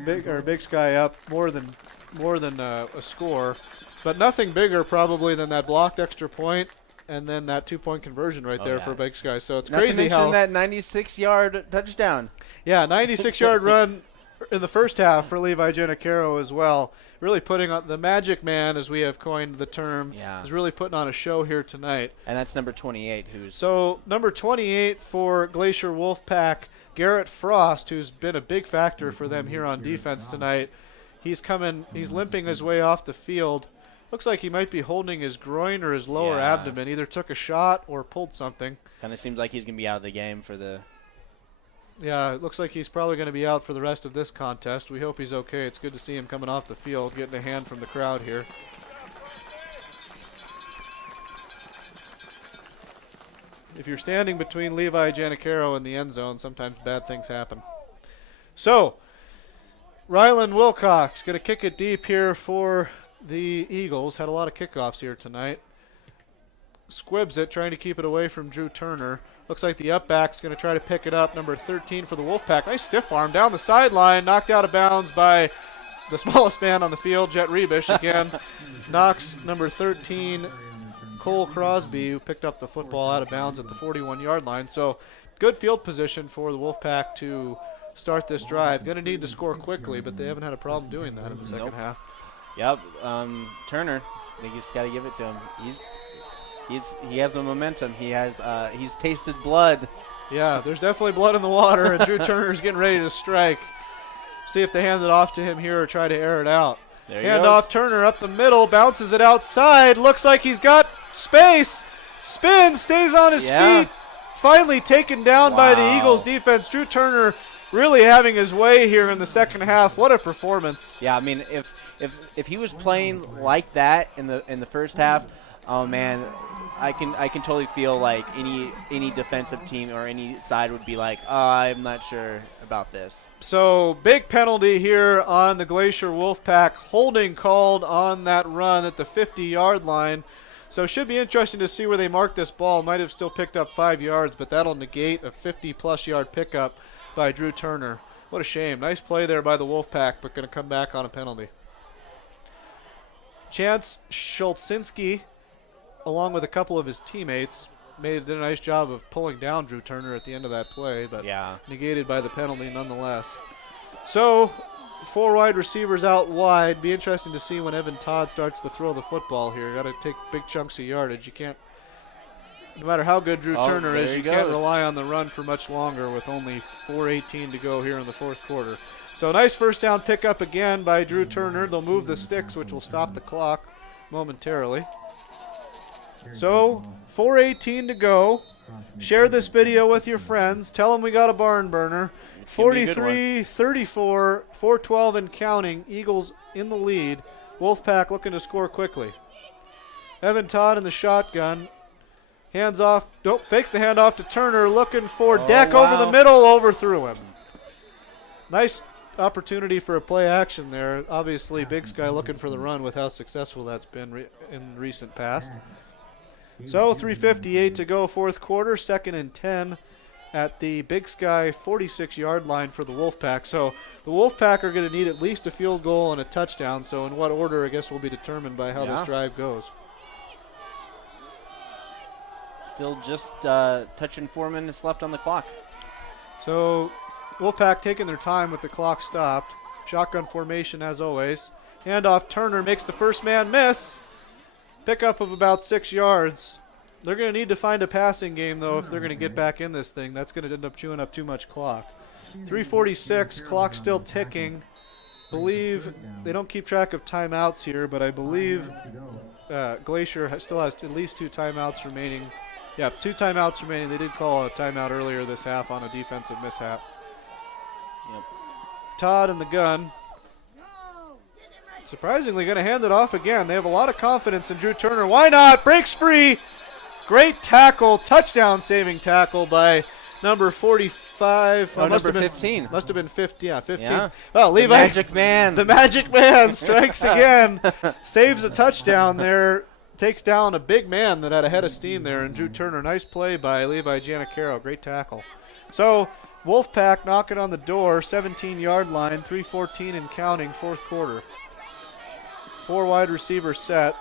Big Sky up more than a score, but nothing bigger probably than that blocked extra point and then that 2-point conversion right there for Big Sky. So it's crazy how that 96-yard touchdown. Yeah, 96-yard run in the first half for Levi Janicaro as well. Really putting on the magic man, as we have coined the term, is really putting on a show here tonight. And that's number 28 So number 28 for Glacier Wolfpack, Garrett Frost, who's been a big factor for them here on defense tonight. He's limping his way off the field. Looks like he might be holding his groin or his lower abdomen. Either took a shot or pulled something. Kind of seems like he's going to be out of the game for the... Yeah, it looks like he's probably going to be out for the rest of this contest. We hope he's okay. It's good to see him coming off the field, getting a hand from the crowd here. If you're standing between Levi Janicaro and the end zone, sometimes bad things happen. So, Rylan Wilcox going to kick it deep here for the Eagles. Had a lot of kickoffs here tonight. Squibs it, trying to keep it away from Drew Turner. Looks like the up back's going to try to pick it up. Number 13 for the Wolfpack. Nice stiff arm down the sideline. Knocked out of bounds by the smallest man on the field, Jet Rebish. Again, knocks number 13, Cole Crosby, who picked up the football out of bounds at the 41-yard line. So good field position for the Wolfpack to start this drive. Going to need to score quickly, but they haven't had a problem doing that in the second half. Yep, Turner, I think you just got to give it to him. He has the momentum. He's tasted blood. Yeah, there's definitely blood in the water, and Drew Turner's getting ready to strike. See if they hand it off to him here or try to air it out. There he Hand goes. off Turner up the middle, bounces it outside. Looks like he's got space. Spins, stays on his feet. Finally taken down by the Eagles defense. Drew Turner really having his way here in the second half. What a performance. Yeah, I mean, if he was playing like that in the first half, oh man, I can totally feel like any defensive team or any side would be like, oh, I'm not sure about this. So big penalty here on the Glacier Wolfpack. Holding called on that run at the 50-yard line. So it should be interesting to see where they mark this ball. Might have still picked up 5 yards, but that'll negate a 50-plus yard pickup by Drew Turner. What a shame. Nice play there by the Wolfpack, but going to come back on a penalty. Chance Schultzinski, along with a couple of his teammates, did a nice job of pulling down Drew Turner at the end of that play, but negated by the penalty nonetheless. So 4 wide receivers out wide. Be interesting to see when Evan Todd starts to throw the football here. Got to take big chunks of yardage. You can't, no matter how good Drew Turner is, you can't rely on the run for much longer with only 4:18 to go here in the fourth quarter. So nice first down pickup again by Drew Turner. They'll move the sticks, which will stop the clock momentarily. So 4:18 to go. Share this video with your friends. Tell them we got a barn burner. 43-34, 4:12 and counting. Eagles in the lead. Wolfpack looking to score quickly. Evan Todd in the shotgun. Hands off. Nope, fakes the handoff to Turner. Looking for Deck over the middle. Overthrew him. Nice opportunity for a play action there. Obviously, Big Sky looking for the run with how successful that's been in recent past. So 3:58 to go, fourth quarter, 2nd and 10 at the Big Sky 46-yard line for the Wolfpack. So the Wolfpack are going to need at least a field goal and a touchdown. So in what order, I guess, will be determined by how this drive goes. Still just touching 4 minutes left on the clock. So Wolfpack taking their time with the clock stopped. Shotgun formation as always. Handoff, Turner makes the first man miss. Pickup of about 6 yards. They're going to need to find a passing game, though, if they're going to get back in this thing. That's going to end up chewing up too much clock. 3:46, clock still ticking. Believe they don't keep track of timeouts here, but I believe Glacier still has at least 2 timeouts remaining. Yeah, 2 timeouts remaining. They did call a timeout earlier this half on a defensive mishap. Yep. Todd in the gun. Surprisingly going to hand it off again. They have a lot of confidence in Drew Turner. Why not? Breaks free. Great tackle. Touchdown saving tackle by number 45. Number 15. Must have been 50. Yeah, 15. Yeah. Well, Levi. The Magic Man. The Magic Man strikes again. Saves a touchdown there. Takes down a big man that had a head of steam there. And Drew Turner. Nice play by Levi Giannicaro. Great tackle. So Wolfpack knocking on the door. 17-yard line. 3:14 and counting. Fourth quarter. 4 wide receivers set.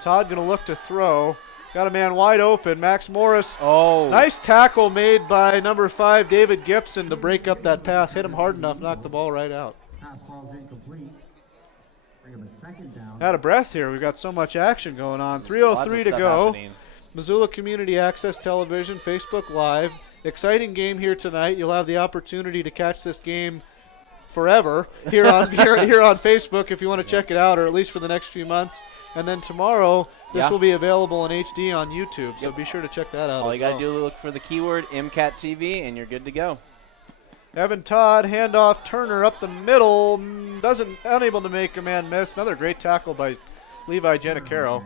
Todd going to look to throw. Got a man wide open. Max Morris. Oh. Nice tackle made by number 5, David Gibson, to break up that pass. Hit him hard enough, knocked the ball right out. Out of breath here. We've got so much action going on. 3:03 to go. Happening. Missoula Community Access Television, Facebook Live. Exciting game here tonight. You'll have the opportunity to catch this game forever here on here on Facebook if you want to check it out, or at least for the next few months. And then tomorrow, this will be available in HD on YouTube, so be sure to check that out. All you got to do is look for the keyword MCAT TV, and you're good to go. Evan Todd, handoff, Turner up the middle, unable to make a man miss. Another great tackle by Levi Giannicaro.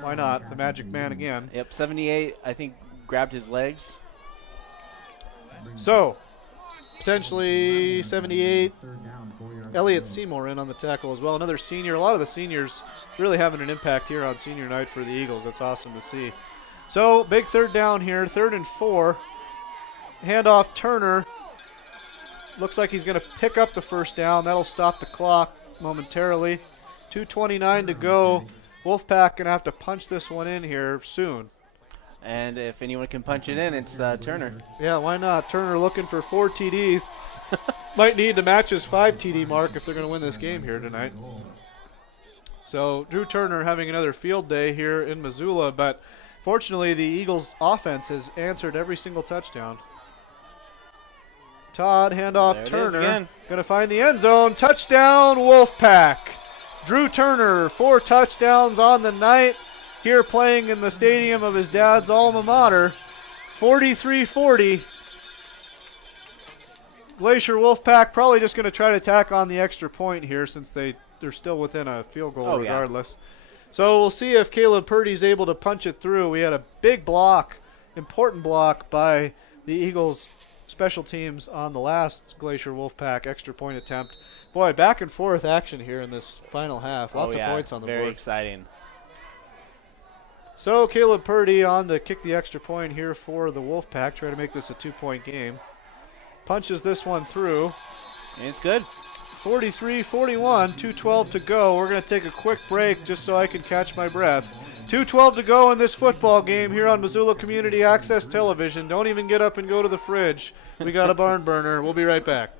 Why not? The Magic Man again. Yep, 78, I think, grabbed his legs. So, potentially 78. Elliott Seymour in on the tackle as well. Another senior. A lot of the seniors really having an impact here on senior night for the Eagles. That's awesome to see. So, big third down here, 3rd and 4. Handoff, Turner. Looks like he's going to pick up the first down. That'll stop the clock momentarily. 2:29 to go. Wolfpack going to have to punch this one in here soon. And if anyone can punch it in, it's Turner. Yeah, why not? Turner looking for 4 TDs. Might need to match his 5 TD mark if they're going to win this game here tonight. So Drew Turner having another field day here in Missoula, but fortunately the Eagles' offense has answered every single touchdown. Todd, handoff, Turner. Going to find the end zone. Touchdown, Wolfpack. Drew Turner, 4 touchdowns on the night. Here playing in the stadium of his dad's alma mater. 43-40. Glacier Wolfpack probably just going to try to tack on the extra point here since they're still within a field goal regardless. Yeah. So we'll see if Caleb Purdy's able to punch it through. We had a big block, important block by the Eagles special teams on the last Glacier Wolfpack extra point attempt. Boy, back and forth action here in this final half. Lots of points on the board. Very exciting. So Caleb Purdy on to kick the extra point here for the Wolfpack, try to make this a 2-point game. Punches this one through. And it's good. 43-41, 2:12 to go. We're going to take a quick break just so I can catch my breath. 2:12 to go in this football game here on Missoula Community Access Television. Don't even get up and go to the fridge. We got a barn burner. We'll be right back.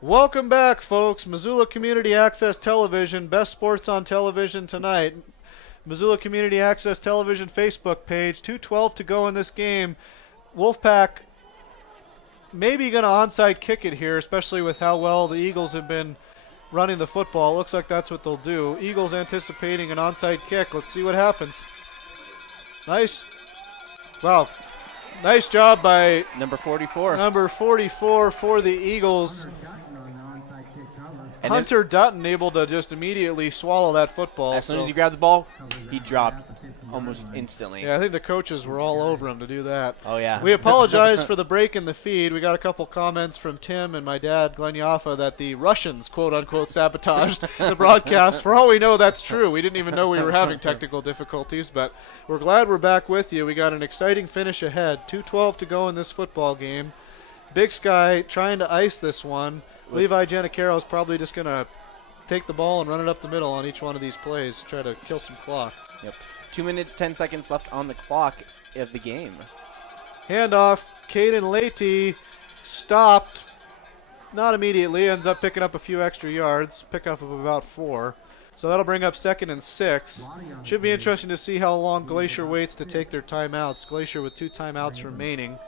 Welcome back, folks. Missoula Community Access Television, best sports on television tonight. Missoula Community Access Television Facebook page, 2:12 to go in this game. Wolfpack maybe going to onside kick it here, especially with how well the Eagles have been running the football. Looks like that's what they'll do. Eagles anticipating an onside kick. Let's see what happens. Nice. Wow. Nice job by number 44. Number 44 for the Eagles. And Hunter Dutton able to just immediately swallow that football. As soon as he grabbed the ball, he dropped almost instantly. Yeah, I think the coaches were all over him to do that. Oh, yeah. We apologize for the break in the feed. We got a couple comments from Tim and my dad, Glenn Yaffa, that the Russians, quote-unquote, sabotaged the broadcast. For all we know, that's true. We didn't even know we were having technical difficulties, but we're glad we're back with you. We got an exciting finish ahead. 2:12 to go in this football game. Big Sky trying to ice this one. Levi Giannicaro is probably just going to take the ball and run it up the middle on each one of these plays, try to kill some clock. Yep. 2 minutes, 10 seconds left on the clock of the game. Handoff, Caden Leite stopped, not immediately, ends up picking up a few extra yards, pickup of about 4. So that'll bring up 2nd and 6. Should be interesting to see how long Glacier waits to take their timeouts. Glacier with 2 timeouts remaining.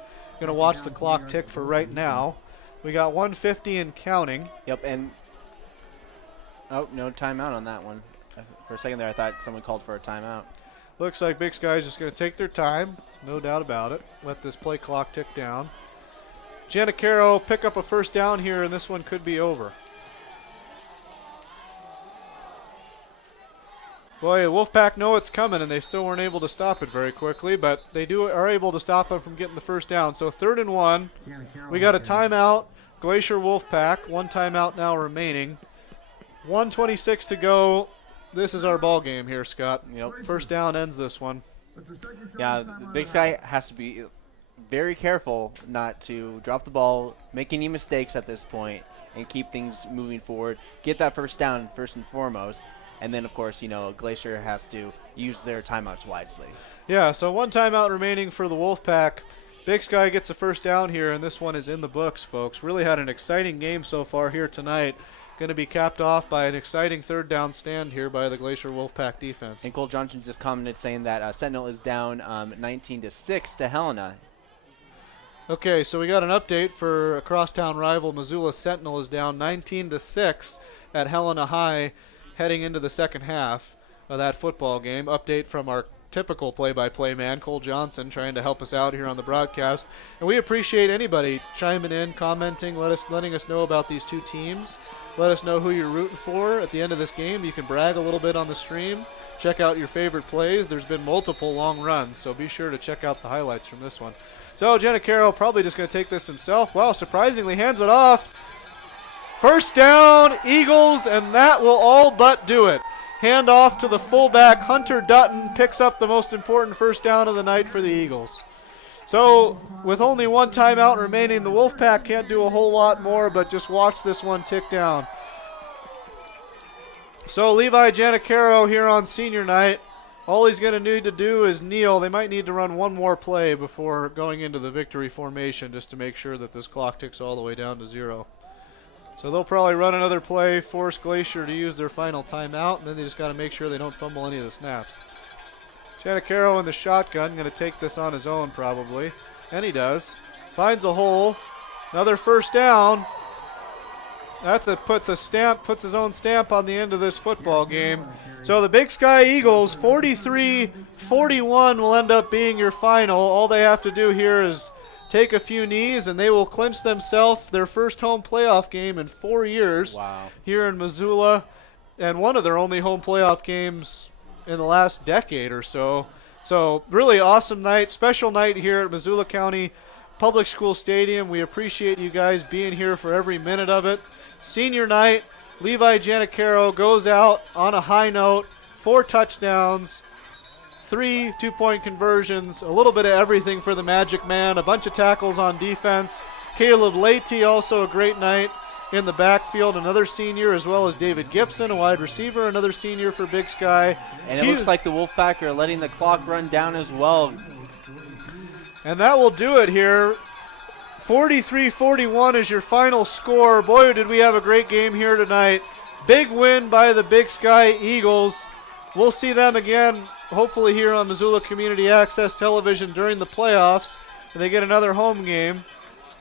Going to watch the clock tick for right now. We got 150 and counting. Yep, and oh, no timeout on that one. For a second there, I thought someone called for a timeout. Looks like Big Sky's just going to take their time, no doubt about it. Let this play clock tick down. Giannicaro pick up a first down here, and this one could be over. Boy, Wolfpack know it's coming, and they still weren't able to stop it very quickly, but they are able to stop it from getting the first down. So 3rd and 1. We got a timeout. Glacier Wolfpack, 1 timeout now remaining. 1:26 to go. This is our ball game here, Scott. Yep. First down ends this one. Yeah, Big Sky has to be very careful not to drop the ball, make any mistakes at this point, and keep things moving forward. Get that first down first and foremost. And then, of course, you know, Glacier has to use their timeouts wisely. Yeah, so 1 timeout remaining for the Wolfpack. Big Sky gets a first down here, and this one is in the books, folks. Really had an exciting game so far here tonight. Going to be capped off by an exciting 3rd down stand here by the Glacier Wolfpack defense. And Cole Johnson just commented saying that Sentinel is down 19-6 to Helena. Okay, so we got an update for a crosstown rival. Missoula Sentinel is down 19-6 at Helena High, heading into the second half of that football game. Update from our typical play-by-play man, Cole Johnson, trying to help us out here on the broadcast. And we appreciate anybody chiming in, commenting, letting us know about these 2 teams. Let us know who you're rooting for at the end of this game. You can brag a little bit on the stream. Check out your favorite plays. There's been multiple long runs, so be sure to check out the highlights from this one. So Giannicaro probably just going to take this himself. Wow, surprisingly hands it off. First down, Eagles, and that will all but do it. Hand off to the fullback. Hunter Dutton picks up the most important first down of the night for the Eagles. So with only one timeout remaining, the Wolfpack can't do a whole lot more, but just watch this one tick down. So Levi Janicaro here on senior night. All he's going to need to do is kneel. They might need to run one more play before going into the victory formation just to make sure that this clock ticks all the way down to 0. So they'll probably run another play, force Glacier to use their final timeout, and then they just got to make sure they don't fumble any of the snaps. Janicaro in the shotgun, going to take this on his own probably, and he does. Finds a hole, another first down. Puts his own stamp on the end of this football game. So the Big Sky Eagles, 43-41 will end up being your final. All they have to do here is take a few knees, and they will clinch themselves their first home playoff game in 4 years here in Missoula, and one of their only home playoff games in the last decade or so. So really awesome night, special night here at Missoula County Public School Stadium. We appreciate you guys being here for every minute of it. Senior night, Levi Janicaro goes out on a high note, 4 touchdowns, 3 two-point conversions, a little bit of everything for the Magic Man, a bunch of tackles on defense. Caleb Leite, also a great night in the backfield, another senior, as well as David Gibson, a wide receiver, another senior for Big Sky. And it looks like the Wolfpack are letting the clock run down as well. And that will do it here. 43-41 is your final score. Boy, did we have a great game here tonight. Big win by the Big Sky Eagles. We'll see them again, hopefully here on Missoula Community Access Television during the playoffs. And they get another home game.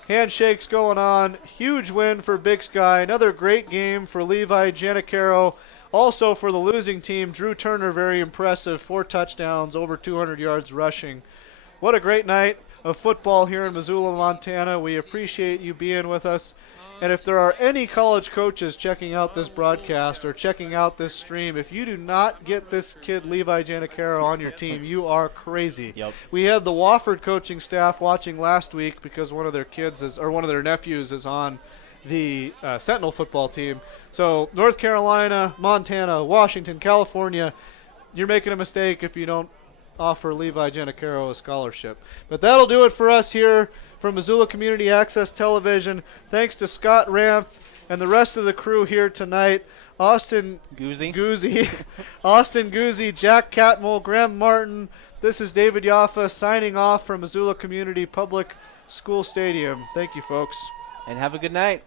Handshakes going on. Huge win for Big Sky. Another great game for Levi Janicaro. Also for the losing team, Drew Turner, very impressive. 4 touchdowns, over 200 yards rushing. What a great night of football here in Missoula, Montana. We appreciate you being with us. And if there are any college coaches checking out this broadcast or checking out this stream, if you do not get this kid Levi Janicaro on your team, you are crazy. Yep. We had the Wofford coaching staff watching last week because one of their nephews is on the Sentinel football team. So North Carolina, Montana, Washington, California, you're making a mistake if you don't offer Levi Janicaro a scholarship. But that'll do it for us here from Missoula Community Access Television. Thanks to Scott Ranf and the rest of the crew here tonight. Austin Guse, Austin Guse, Jack Catmull, Graham Martin. This is David Yaffa signing off from Missoula Community Public School Stadium. Thank you, folks. And have a good night.